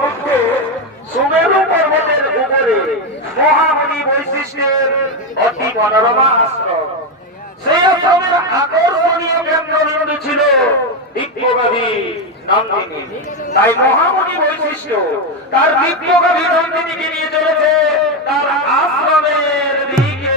কক্ষে সুমেরু পর্বতের উপরে মহামণি বৈশিষ্ট্যের অতি মনোরমা আশ্রম। সেই আশ্রমের আকর্ষণীয় কেন্দ্রবিন্দু ছিল দিব্যগাভী নন্দিনী। তাই মহামণি বৈশিষ্ট্য তার দিব্যগাভী নন্দিনীকে নিয়ে চলেছে তার আশ্রমের দিকে।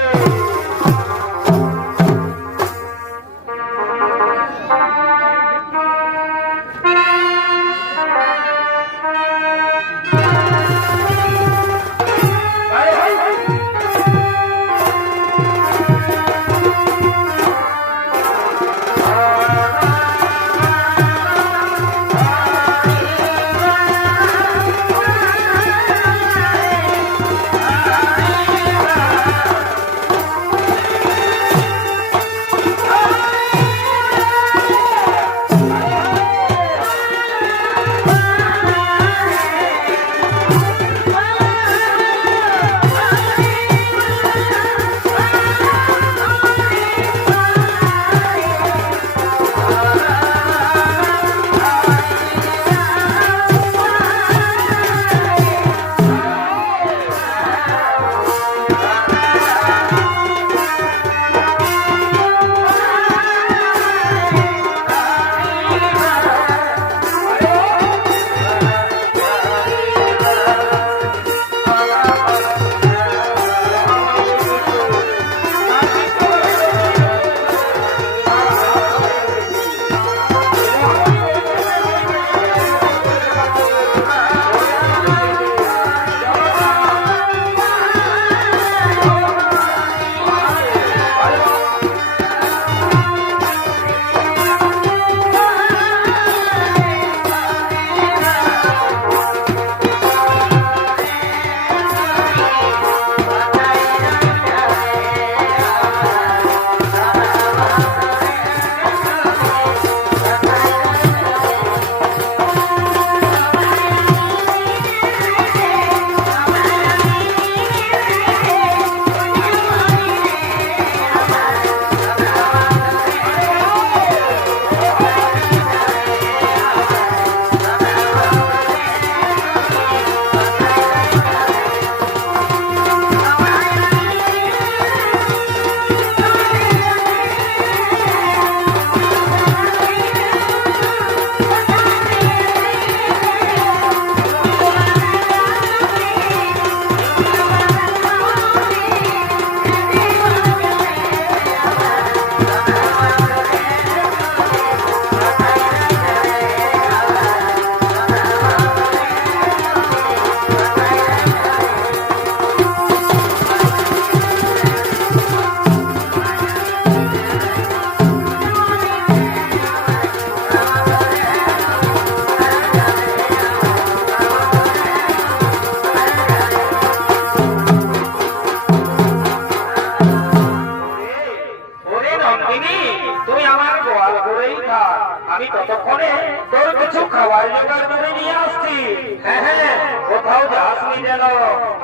আমি ততক্ষণে তোর কিছু খাবার জোগাড় করে নিয়ে আসছি। হ্যাঁ হ্যাঁ, কোথাও যাসনি যেন।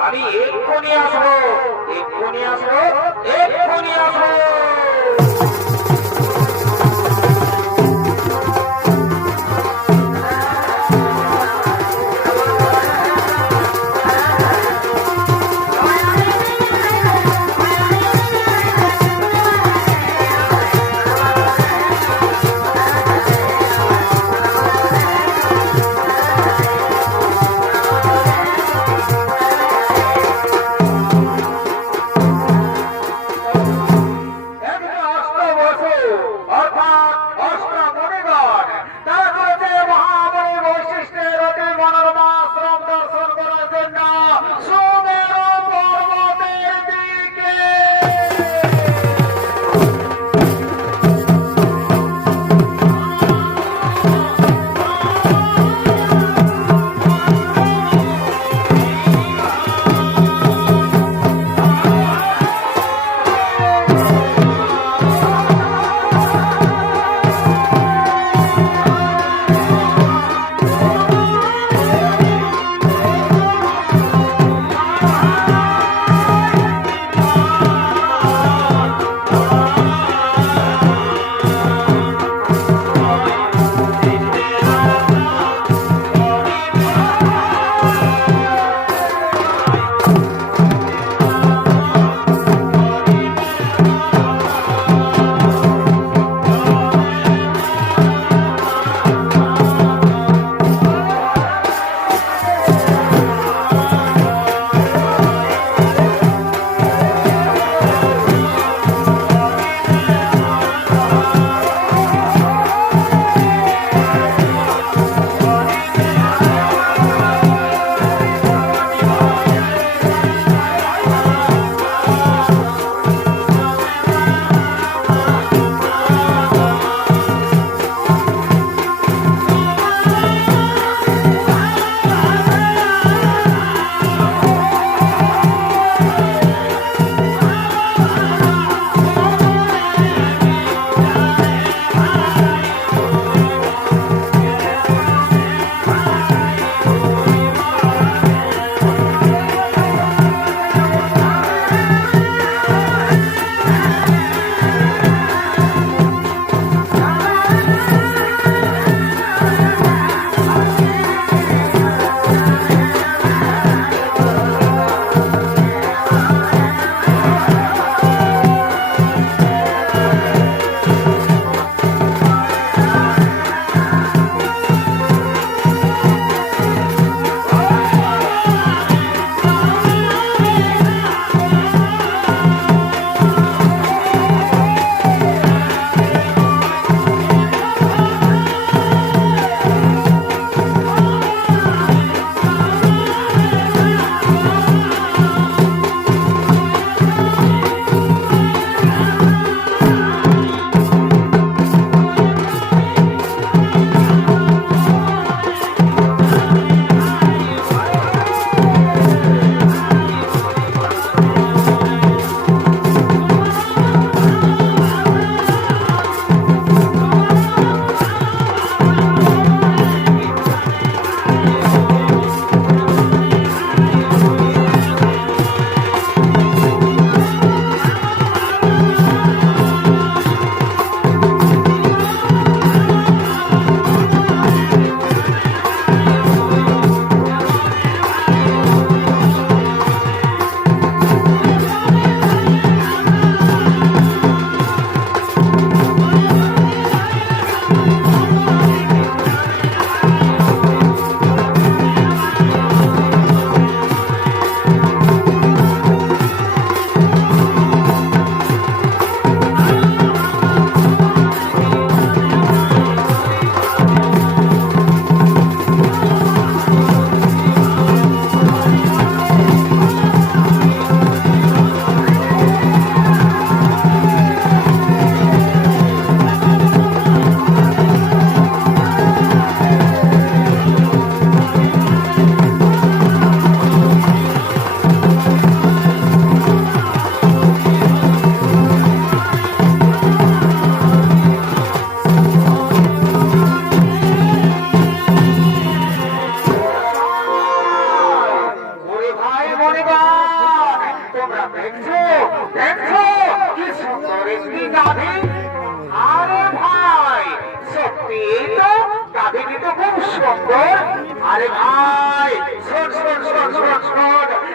আমি এক্ষুনি আসবো, এক্ষুনি আসবো, এক্ষুনি আসবো।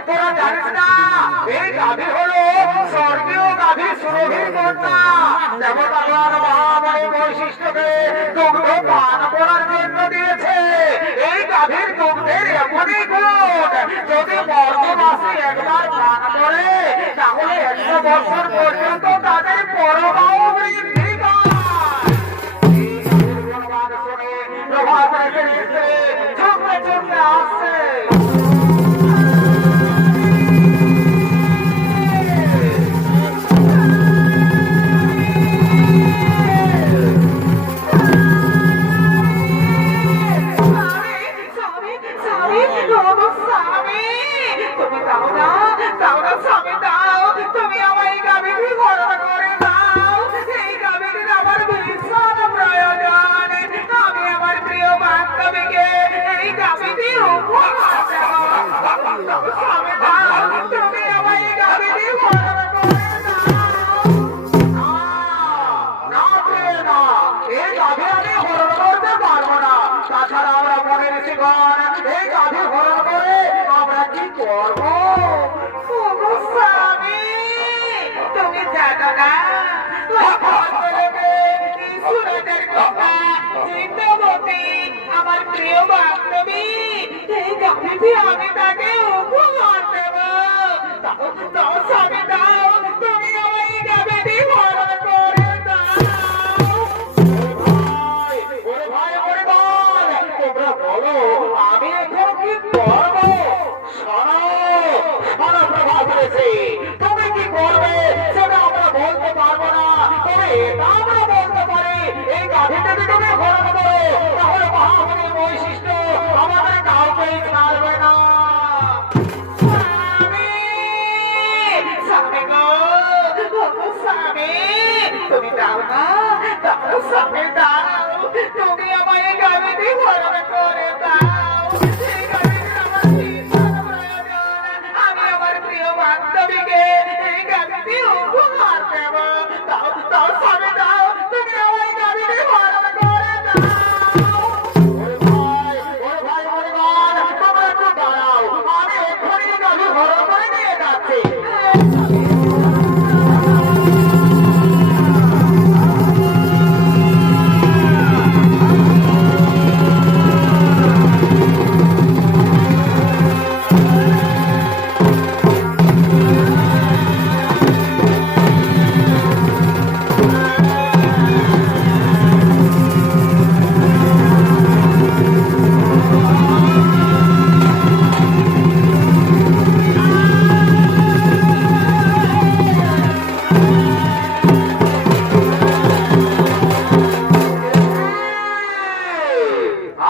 তোরা জানিস না এই গাভী হলো স্বর্গীয় গাভী সুরভির কন্যা। দেবতাগণ মহামণি বৈশিষ্ট্যকে দুগ্ধ পান করার জন্য দিয়েছে। এই গাভীর দুগ্ধের এমনই গুণ, যদি মর্গবাসী একবার পান করে তাহলে 100 বছর পর্যন্ত তাদের পরমাও বৃদ্ধি পায়। এই গাভীর গুণগান শুনে প্রভাত রেখে নিচ্ছে, ঝুঁকতে ঝুঁকতে আসছে। আমার প্রিয় বান্ধবী, এই গাভীটি আমি তাকে উপহার দেব। দাও স্বামী দাও, তুমি আমার এই গাভীটি হরণ করে দাও। ওরে ভাই ওরে বল, তোমরা বলো আমি এখন কি করব? শোনো শোনো প্রভাত হয়েছে, তুমি কি করবে সেটা আমরা বলতে পারবো না, তবে এটা আমরা বলতে পারি এই গাভীটাকে তুমি হরণ করো, তাহলে মহামণির বৈশিষ্ট্য আমাদের কাউকেই ছাড়বে না। স্বামী গো, স্বামী তুমি দাও না, দাও স্বামী দাও, তুমি আমার এই গাভীটি হরণ করে দাও। এই গাভীটির আমার ভীষণ প্রয়োজন, আমি আমার প্রিয় বান্ধবীকে এই গাভীটি উপহার দেব। দাও দাও স্বামী দাও, তুমি আমার এই গাভীটি হরণ করে দাও। ওরে ভাই ওরে বোন, তোমরা একটু দাঁড়াও, আমি এক্ষুনি এই গাভী হরণ করে নিয়ে যাচ্ছি।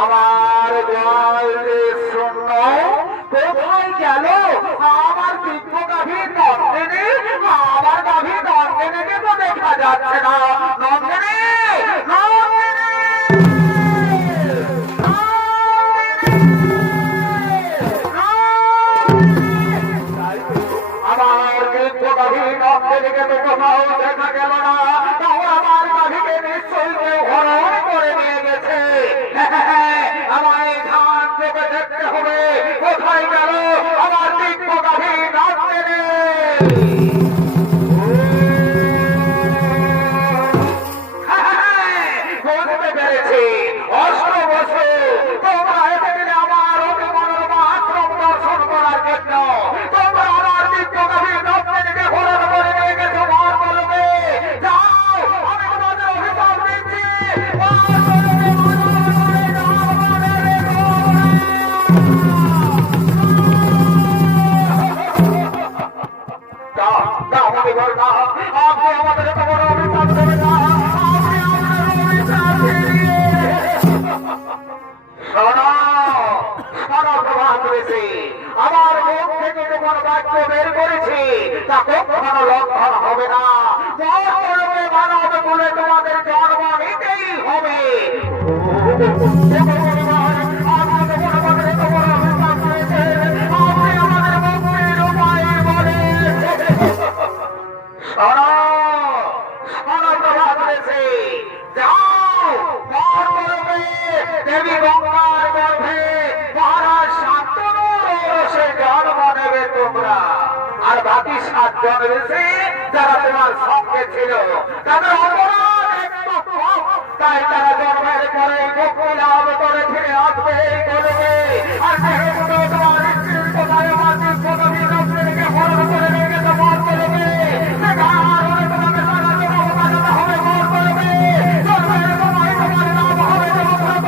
আমার দয়ালে শূন্য কোথায় গেল আমার দিব্য গাভী নন্দিনী? আমার গাভী নন্দিনীকে তো দেখা যাচ্ছে না। নন্দিনী নন্দিনী আমার দিব্য গাভী নন্দিনীকে তো কোথাও দেখা গেল না, তাহলে আমার গাভীকে নিশ্চয়ই কেউ হরণ করে নিয়ে গেছে। আমায় ধান চেপে দেখতে হবে কোথায় গেল আমার দিব্য গাভী নন্দিনী। বুঝতে পেরেছি, অষ্ট বছর তোমরা এসেছিলে আমার অতি মনোরমা আশ্রম দর্শন করার জন্য। তোমরা আমার দিব্য গাভী নন্দিনীকে হরণ করে নিয়ে গেছো মহান বলবে। যাও, আমি তোমাদের অভিশাপ দিচ্ছি। আপনি আমাদের এত বড় অভিশাপ দেবেন না, আপনি আমাদের অভিশাপ দিয়ে শোনো শোনো প্রভাত হয়েছে, আমার মুখ থেকে যখন বাক্য বের করেছি তা কখনো লঙ্ঘন হবে না। মানব বলে তোমাদের জন্ম নিতেই হবে। দেবী গঙ্গার গর্ভে মহারাজ শান্তনুর বাকি 7 জন ঋষি যারা তোমার সঙ্গে ছিল তাদের অপরাধ একটু কম, তাই তারা জন্মের পরে মুক্তি লাভ করে ফিরে আসবে করবে। আর যেহেতু তোমার স্ত্রীর কোথায় মাটির পদবী নজরুলকে হরণ করে রেখে তোমার করবে, সে কারণে তোমাকে সারা জীবন বাজাতে হবে মর করবে। জন্মের সময় তোমার নাম হবে দেবব্রত,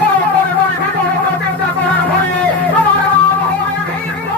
হরণ করে করে ভিতরে প্রতিজ্ঞা করার ফলে তোমার নাম হবে ভীষ্ম।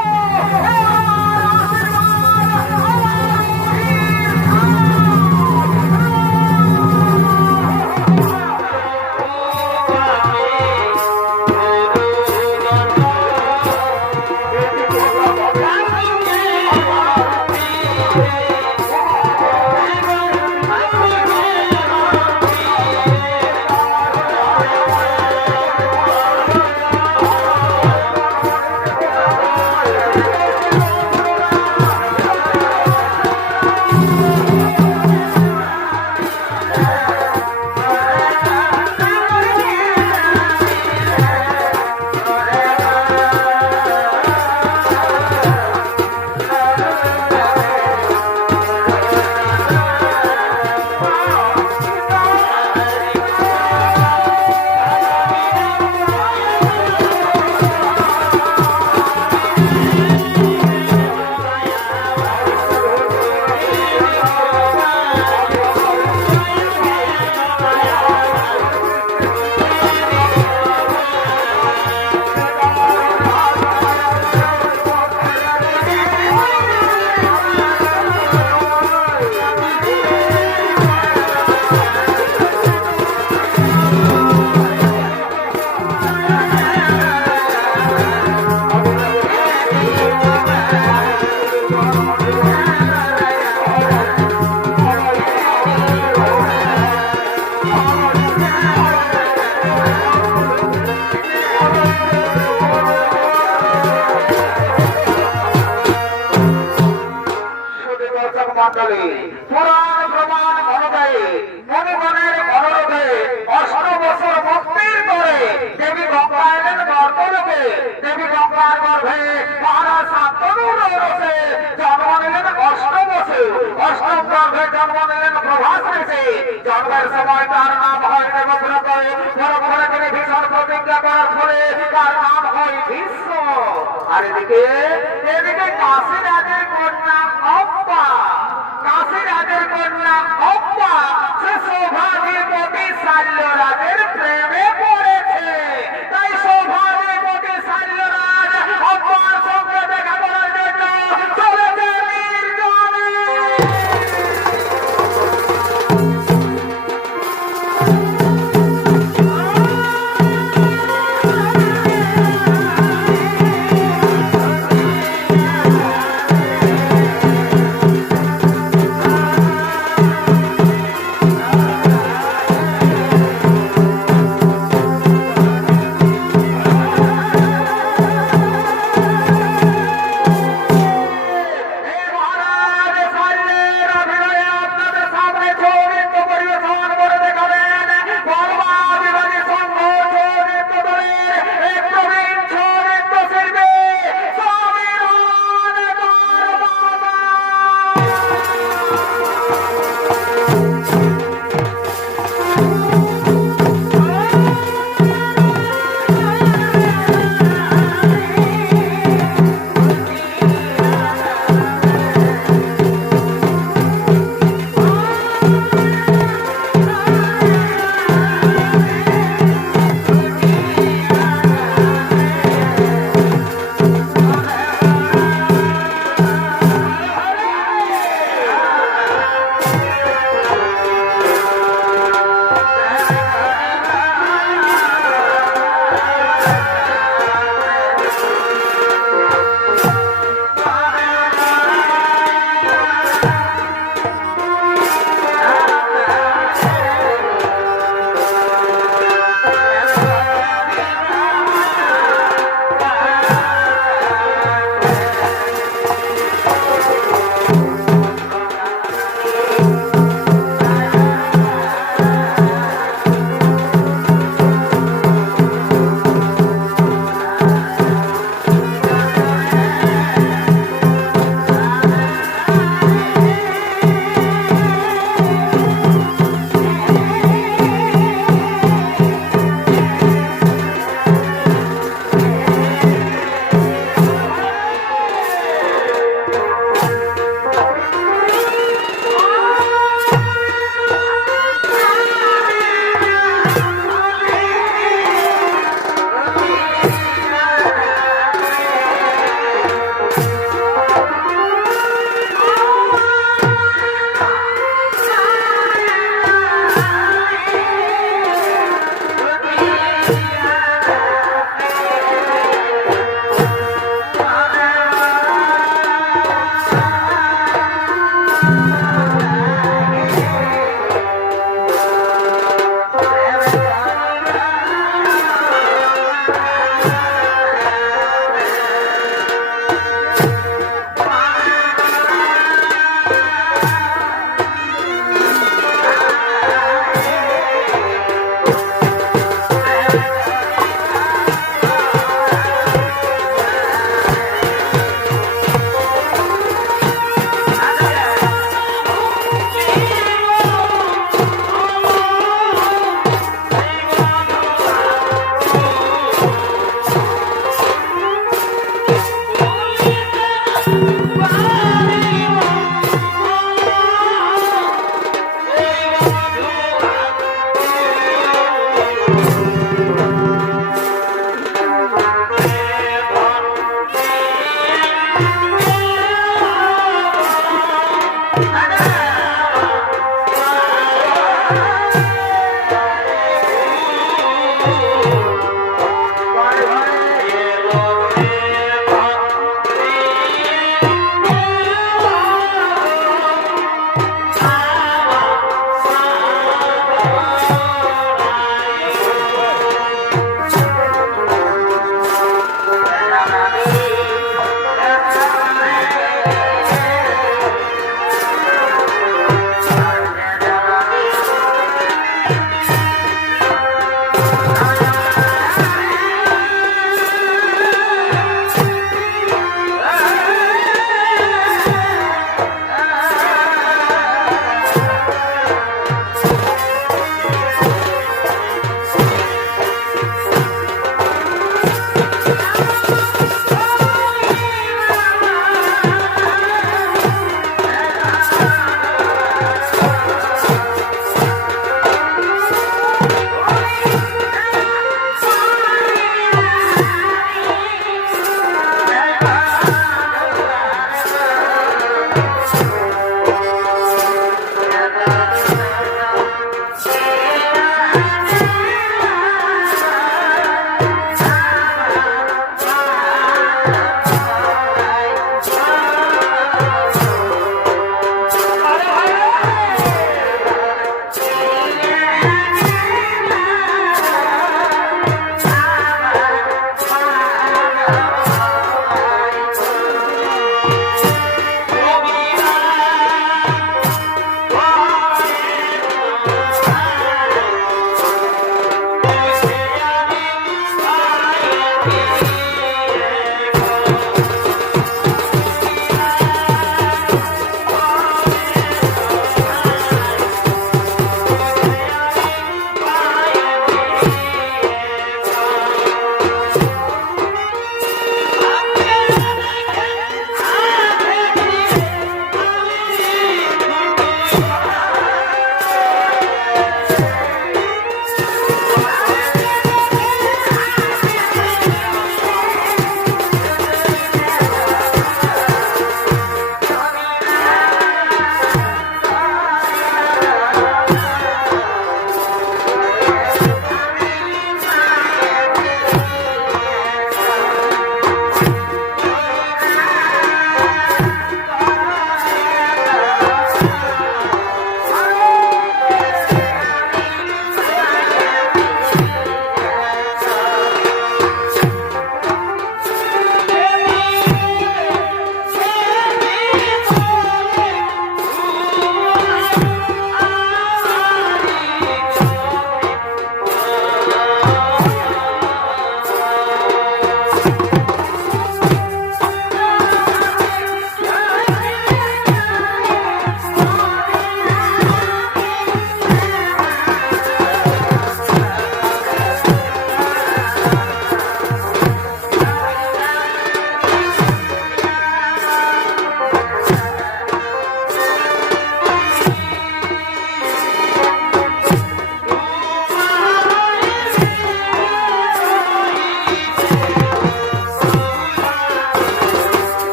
পুরাণ প্রমাণ অনুযায়ী মণিগণের অনুরোধে 18 বছর মুক্তির পরে দেবী গঙ্গা এলেন গর্ভলোকে। দেবী গঙ্গার গর্ভে মহারাজ শান্তনুর ঔরসে জন্ম নিলেন 8 বছর। 8ম গর্ভে জন্ম নিলেন প্রভাস ঋষি। জন্মের সময় তার নাম হয় দেবব্রত। বরং করে তিনি ভীষণ প্রতিজ্ঞা করার ফলে তার নাম হয় ভীষ্ম। আর এদিকে কাশী রাজের কন্যা অম্বা, কাশী রাজের কন্যা অম্বা সে সৌভাগ্যবতী শাল্য রাজের প্রেমে পড়েছে। তাই সৌভাগ্যবতী শাল্য রাজ অম্বার সঙ্গে দেখা করার জন্য চলেছে নির্জনে।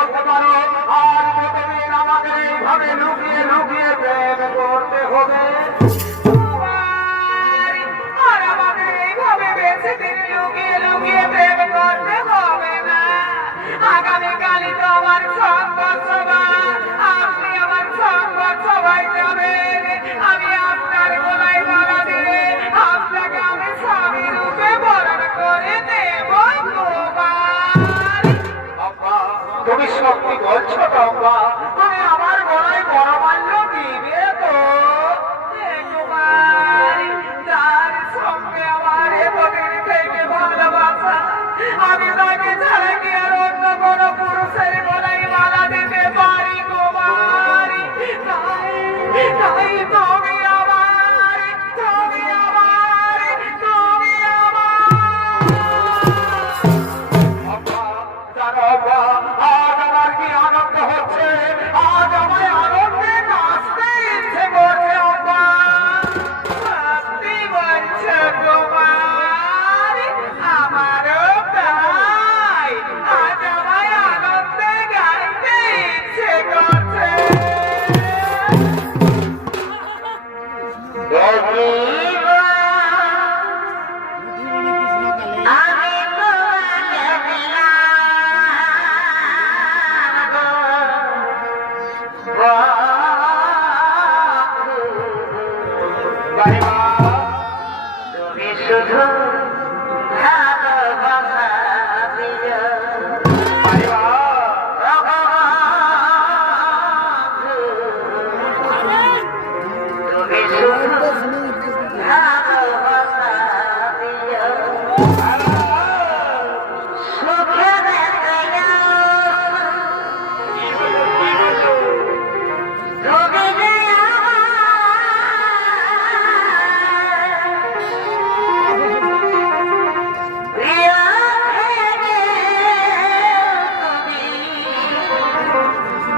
বলতে পারো আর কতদিন আমাদের এইভাবে লুকিয়ে লুকিয়ে প্রেম করতে হবে? আর আমাদের এইভাবে বেঁচে দিন লুকিয়ে লুকিয়ে প্রেম করতে হবে না। আগামীকালই তো আমার সংবাদ সভা, আপনি আমার সংবাদ সভায় যাবেন। আমি আপনার গলায় মালা দিয়ে আপনাকে আমি স্বামী রূপে বরণ করে দেব কুমার। আব্বা, তুমি সত্যি বলছো তো আব্বা? তুমি আমার গলায় বড়মাল্য দিবে তো? কুমার, যার সঙ্গে আমার এতদিন থেকে ভালোবাসা, আমি তাকে ছাড়া কি আর অন্য কোনো পুরুষের গলায় মালা দিতে পারি কুমার? তাই তাই তুমি আমার, তুমি আমার, তুমি আমার। আব্বা, জানো আব্বা, আজ আমার কি আনন্দ হচ্ছে, আজ আমায় আনন্দে নাচতে ইচ্ছে করছে আব্বা। সত্যি বলছো কুমার, আমারও তাই। আজ আমায় আনন্দে গাইতে ইচ্ছে করছে। আমি তোমাকে তুমি শুধু ভালোবাসা দিও। তুমি শুধু ভালোবাসা দিও। সুখে বেঁচে যাও। তুমি যে প্রিয় থেকে তুমি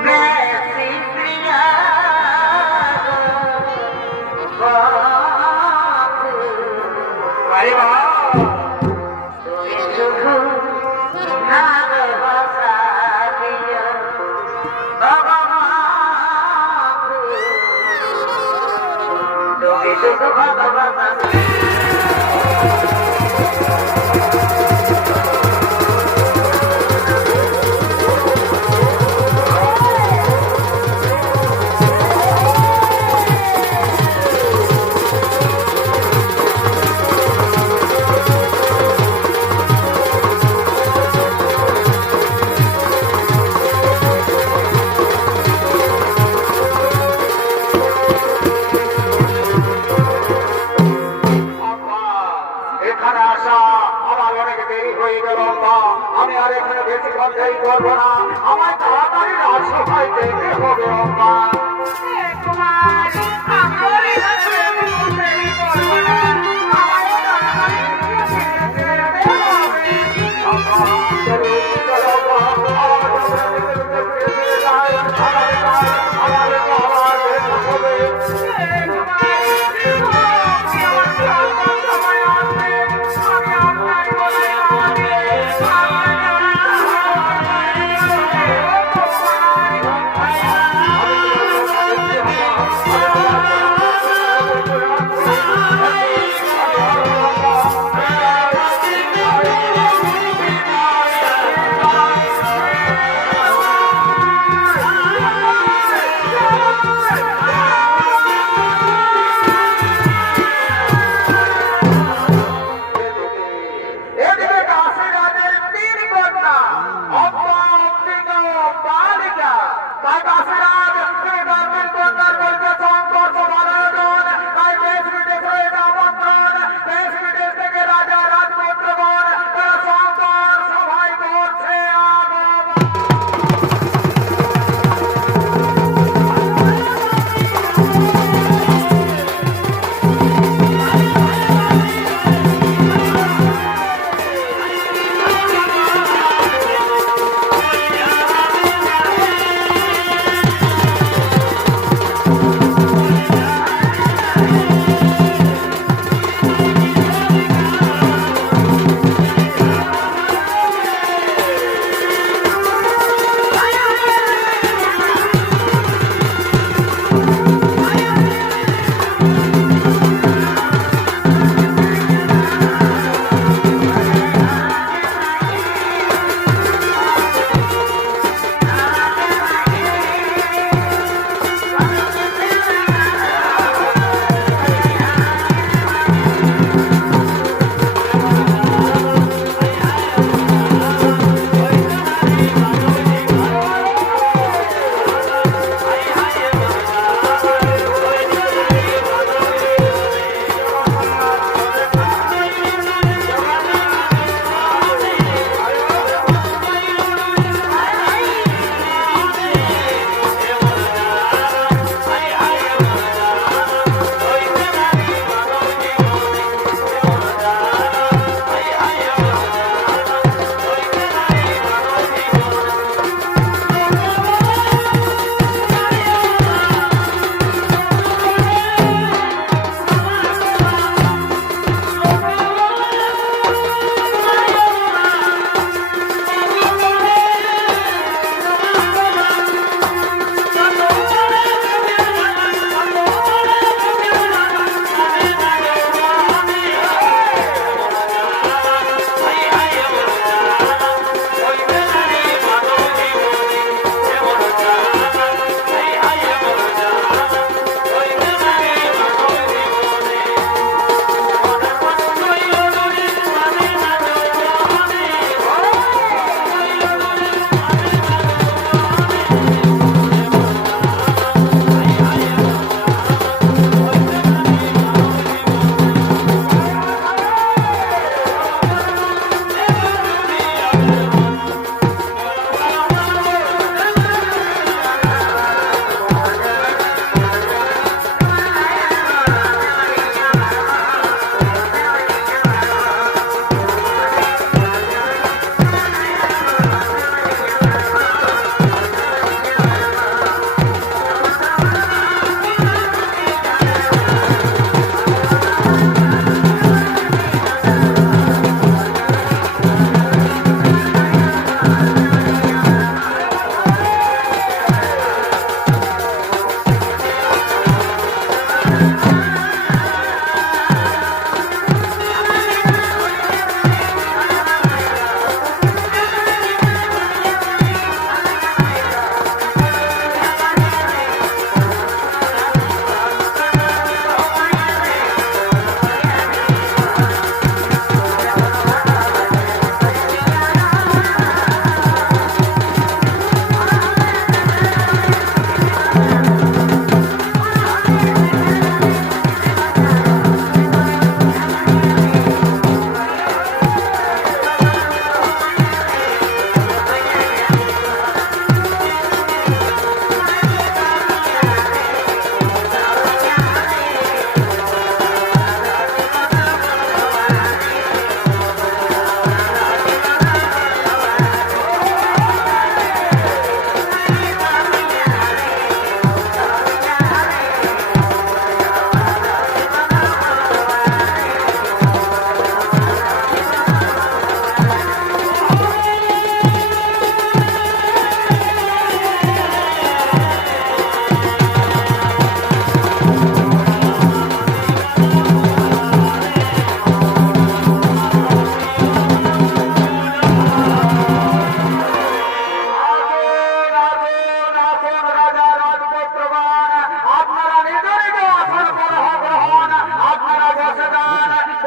বেশি প্রিয় তুমি শুধু ভালোবাসা দিও। তুমি শুধু ভালোবাসা এখানে আসা আমার অনেক দেরি হয়ে গেল আব্বা। আমি আর এখানে বেশিক্ষণ দেরি করবো না, আমায় তাড়াতাড়ি রাজসভায় যেতে হবে আব্বা। কুমার, আমিও এখানে দেরি করবো না। আমারও তাড়াতাড়ি যেতে হবে। আব্বা, চলো, চলো আব্বা, আমার সঙ্গে যেতে যাই, আমাদের তো আবার যেতে হবে। কুমার,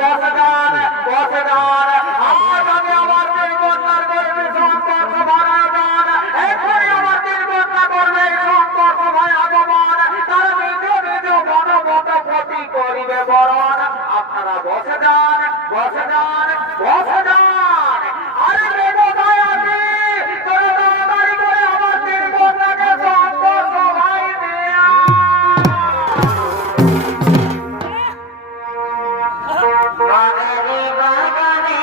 বসে যান বসে যান আজ আমি আমার তিন কন্যার গর্বে সম্পর্ক ভরা যান এখনই আমার তিন কন্যা গর্বে সম্পর্ক ভরা আগমন তারা নিজ নিজ মনোমত ক্ষতি করিবে বরণ আপনারা বসে যান বসে যান বসে যান আরে কোথায় আছি তোরা তাড়াতাড়ি করে আমার তিন কন্যাকে সম্পর্ক ভাই দেয়া বাগানে বাগানে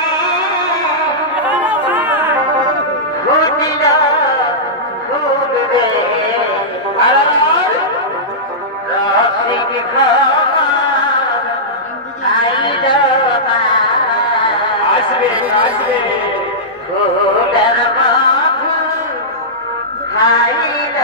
ঘুরছিল ঘুরবে আলোর রসিক খবর আইল আসবে আসবে ঘুরার মাথু খাইল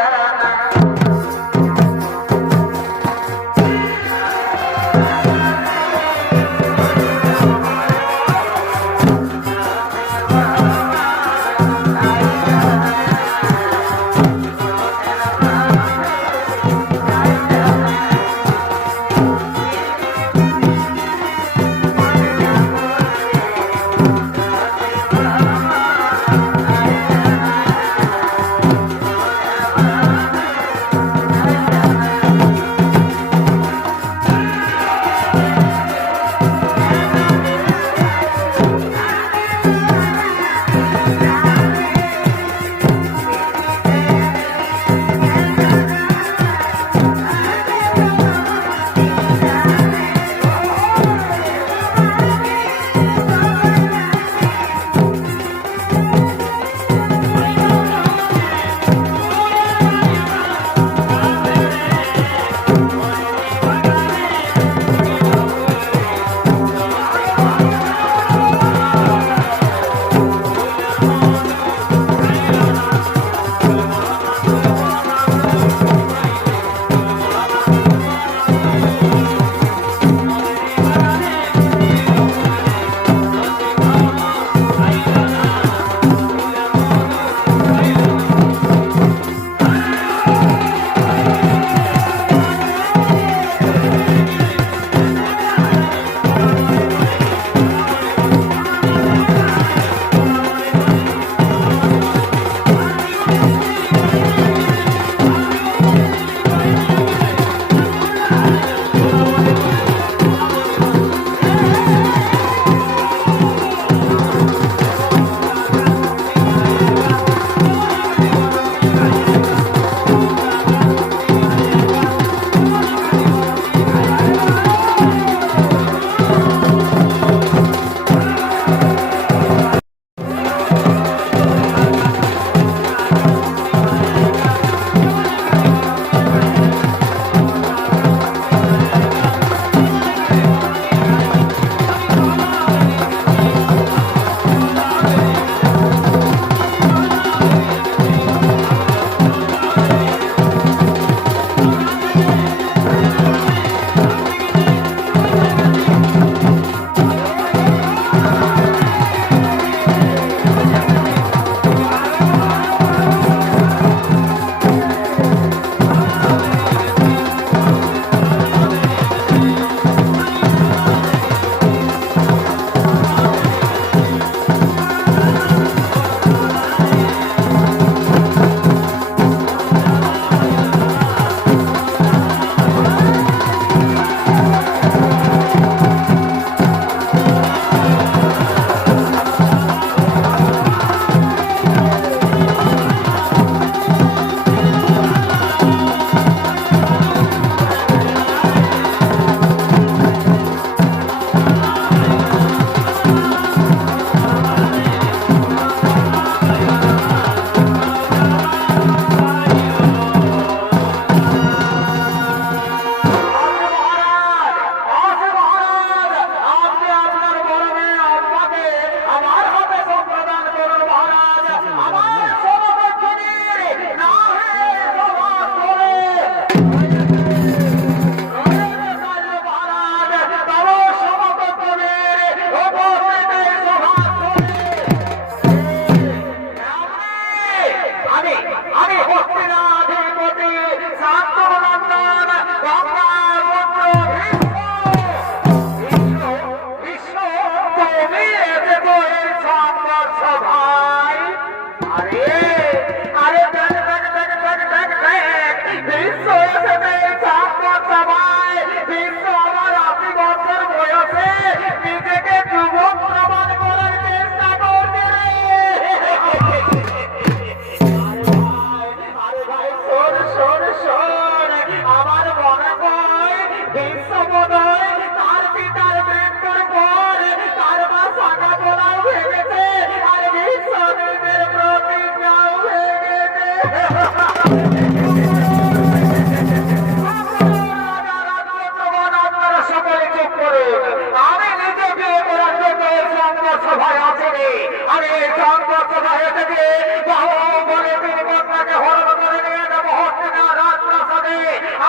আমি সংকট সভায় থেকে বাহুবলে তিন কন্যাকে হরণ করে নিয়ে যাবো হস্তিনা রাজপ্রাসাদে।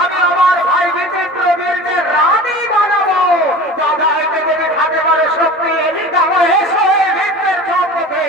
আমি আমার ভাই বিচিত্র বীরকে রানী বানাবো। যাদাই থেকে থাকে পারে শক্তি, তাহলে এসো এই বীরদের সম্মুখে।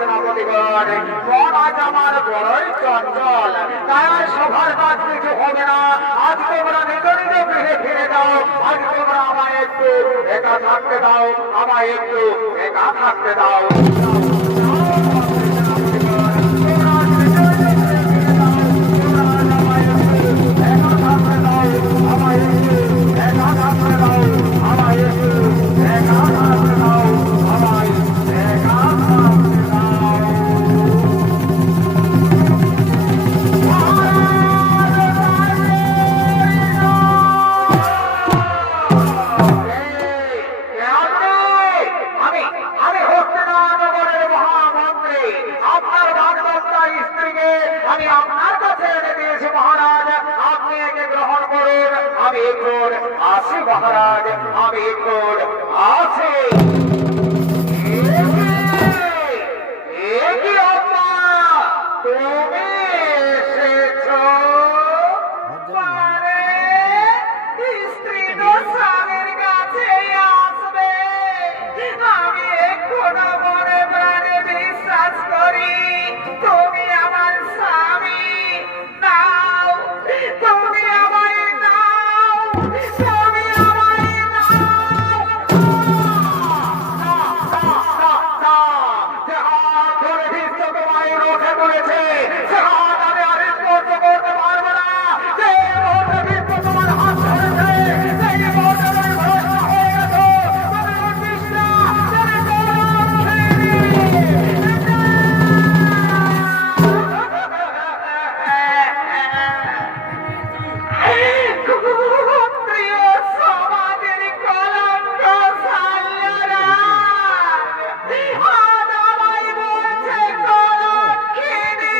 সেনাপতিগণ, মন আজ আমার বড়ই চঞ্চল, তাই আর সভার কাজ কিছু হবে না। আজ তোমরা নিজ নিজ গৃহে ফিরে যাও। আজ তোমরা আমায় একটু একা থাকতে দাও, আমায় একটু একা থাকতে দাও। আমি আপনার কাছে এনে দিয়েছি মহারাজ, আপনি একে গ্রহণ করুন। আমি এখন আসি মহারাজ, আমি এখন আসি। কি আত্মা, তুমি এসেছো? বাবারে, স্ত্রী তো স্বামীর কাছেই আসবে। আমি এখনো মনে প্রাণে বিশ্বাস করি তুমি আমার স্বামী। নাও, তুমি আমায় নাও, তুমি আমায় নাও। যে হাত ধরে ভীষ্ম তোমায় রোধে করেছে, সে হাত আমি আর স্পর্শ করতে পারবো না। যে মুহূর্তে ভীষ্ম তোমার হাত ধরেছে, সেই মুহূর্তে তুমি ভ্রষ্ট হয়ে গেছো। তুমি উঠিস না, তুমি প্রিয় সমাজের কলঙ্ক সাল্লারা, আজ আমায় বলছে কলঙ্কিনী।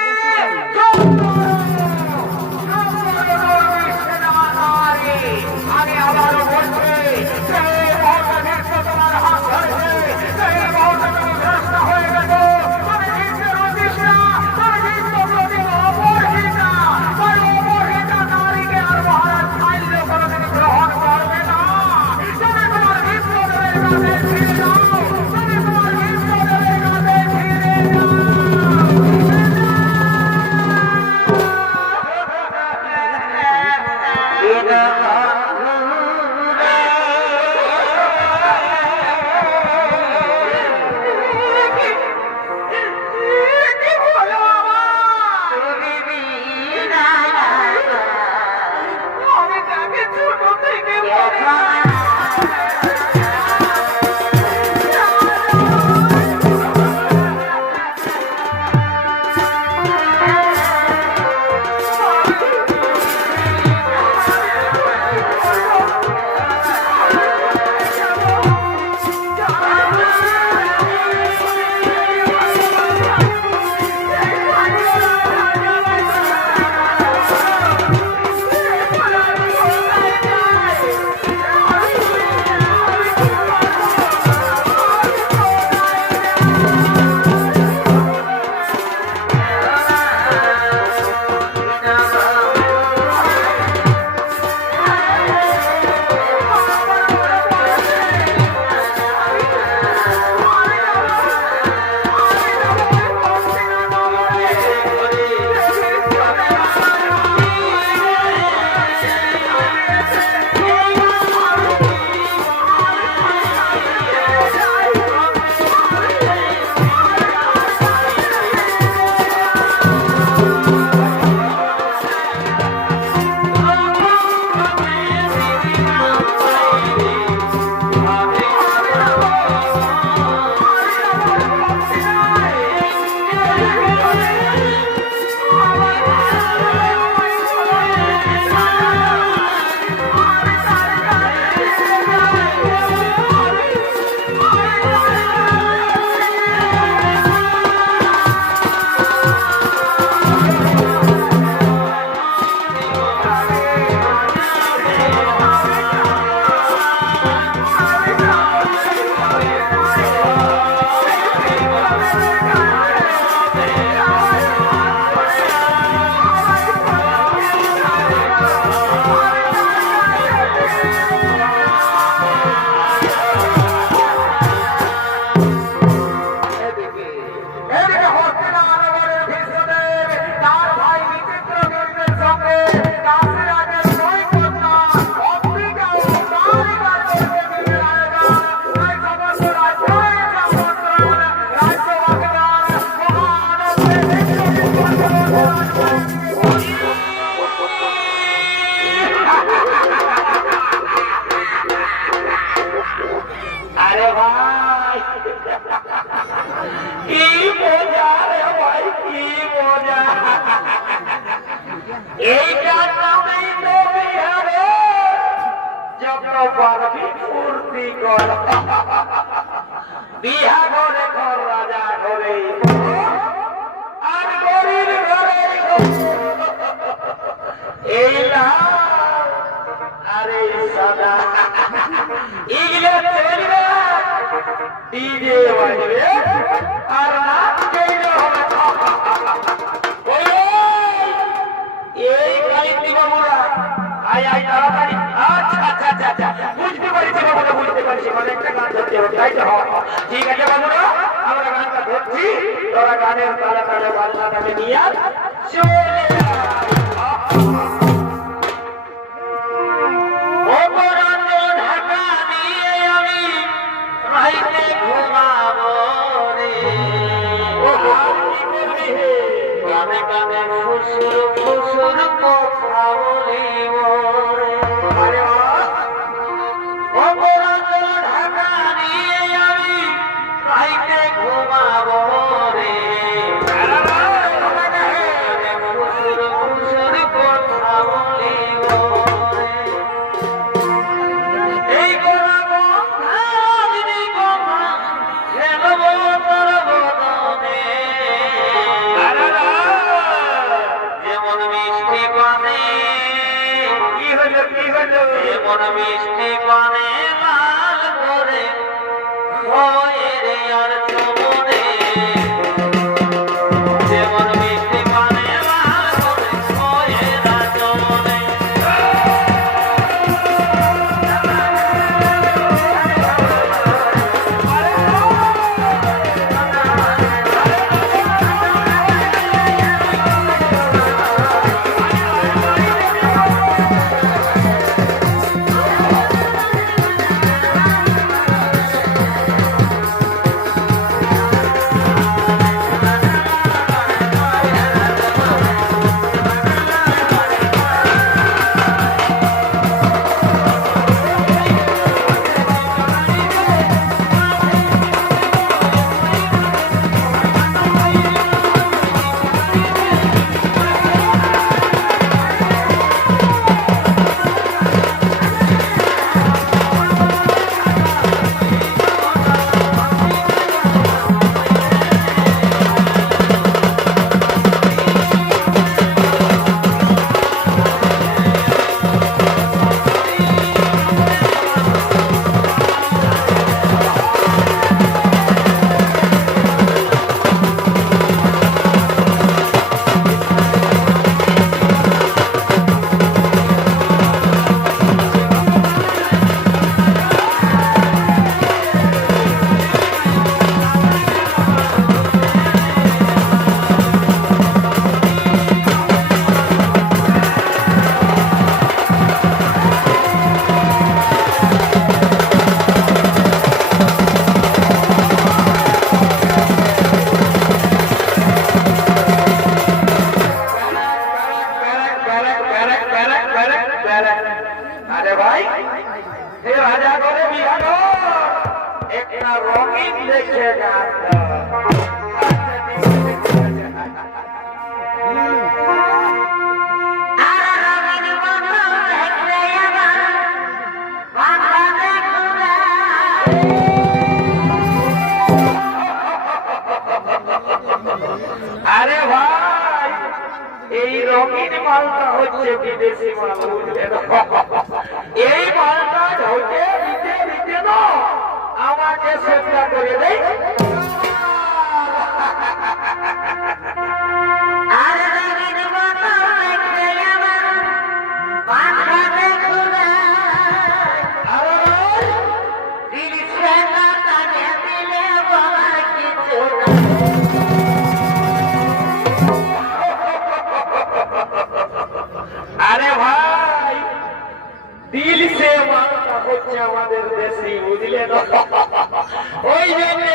কর বিহা ঘরে ঘর রাজা ঘরে আর গরিব ঘরে এই লাল আর এই সাদা এগুলো চলবে ডিজে বাজবে আর নাচ গাইলে হবে এই গাইতে বাবুরা আয় আয় তাড়াতাড়ি আচ্ছা বুঝতে পারছি বাবুরা বুঝতে পারছি মানে একটা গান ধরতে হবে তাই তো ঠিক আছে বাবুরা আমরা গানটা ধরছি তোরা গানের তালে তালে বাজনাটাকে নিয়ে চলে মিষ্টি পানে লাল করে আর চমনে যেমন মিষ্টি পানে লাল করে আর চমনে अरे भाई ये राजा गोरे बिहानो एक ना रंगीन देखेगा अरे भाई এই রঙিন মালটা হচ্ছে বিদেশি মাল এই মালটা ঢোকে দিতে দিতে না আমাকে সেটা করে দেয় अरे भाई दिल से मानता হচ্ছে আমাদের দেশি বুঝলে না ওই জন্য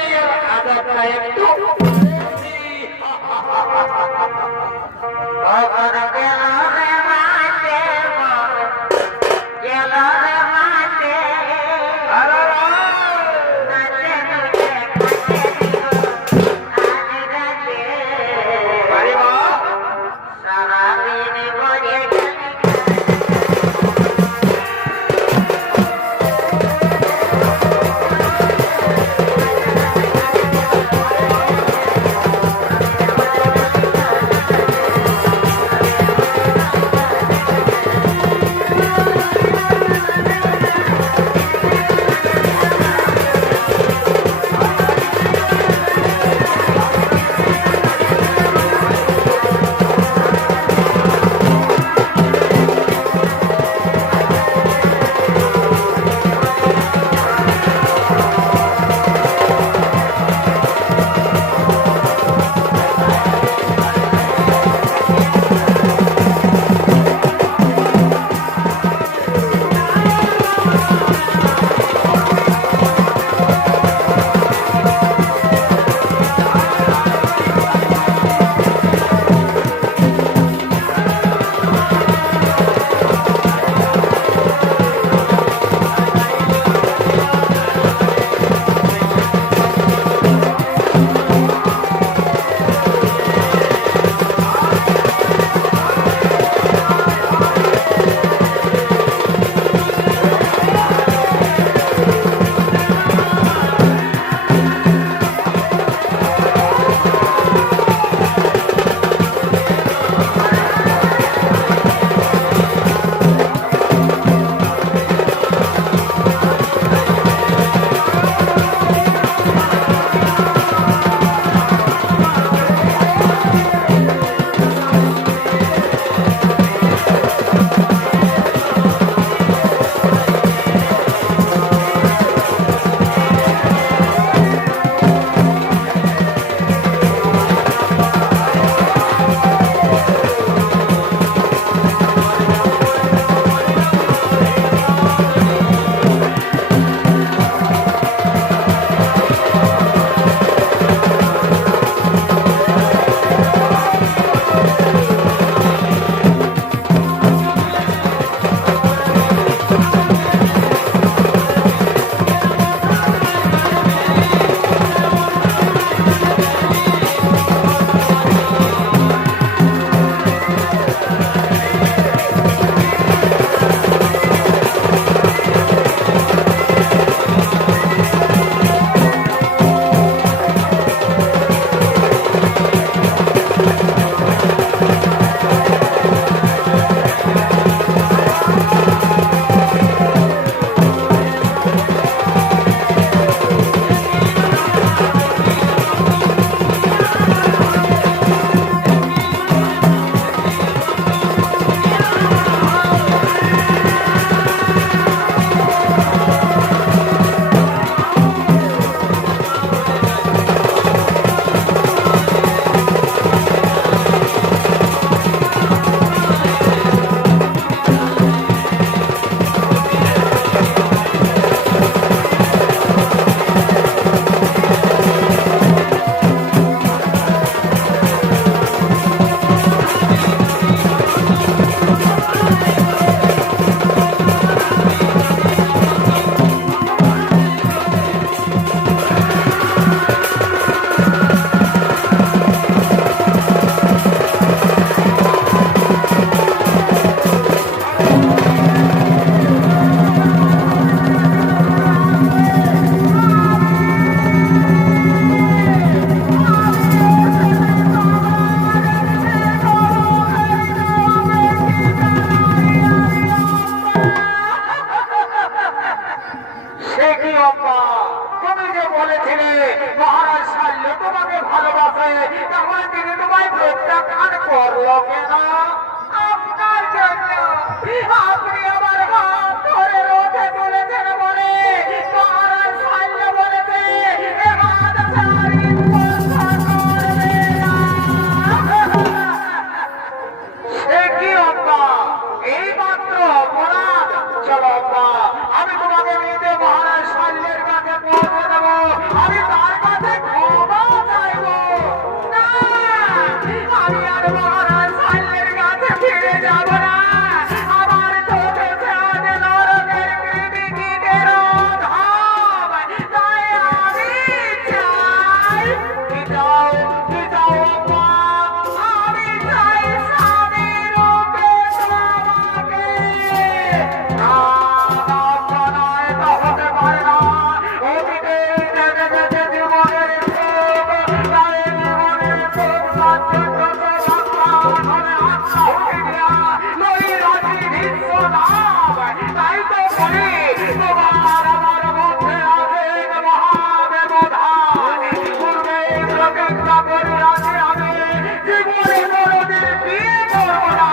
তাহলে তিনি তোমায় প্রত্যাখ্যান করলো কেন? আপনার জন্য আপনি আমার হাত ধরে রথে তুলেছেন বলে মহারাজ শৈল বলেছে এ হাত ছাড়ি স্পর্শ করবে না। এ কি অব্বা, এই মাত্র অপরাধ? চলো অব্বা, আমি তোমাকে নিতে মহারাজ শৈলের কাছে পৌঁছে দেবো, আমি তার কাছে ক্ষমা চাইবো। না, আমি আর মহারাজ শৈলের কাছে ফিরে যাব না। আমার চোখে আজ নরকের কৃমিকীটের ধাম। তাই আমি চাই, কি চাও, কি চাও অব্বা? আমি চাই স্বামী রূপে তোমাকে। না, না অব্বা, না, এটা হতে পারে না। অতীতে জেগে গেছে জীবনের সুখ, তাই জীবনের সুখ সাচ্ছন্দ্য সমাধান হবে আত্মা হয়ে গিয়া নৈরাশী ভীষ্ম নাম। তাই তো বলি, তোমার আমার মধ্যে আছেন মহাব্যবধান। পূর্বে প্রতিজ্ঞা করিয়াছি আমি জীবনে কোনোদিন বিয়ে করব না।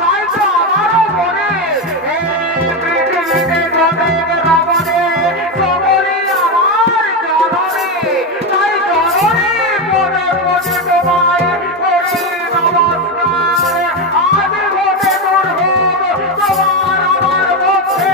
তাই তো আমারও মনে এই পৃথিবীতে যতক রমণী সকলেই আমার জননী। তাই জননী পদে পদে তোমায় করি নমস্কার। আজ হতে দূর হোক তোমার আমার মধ্যে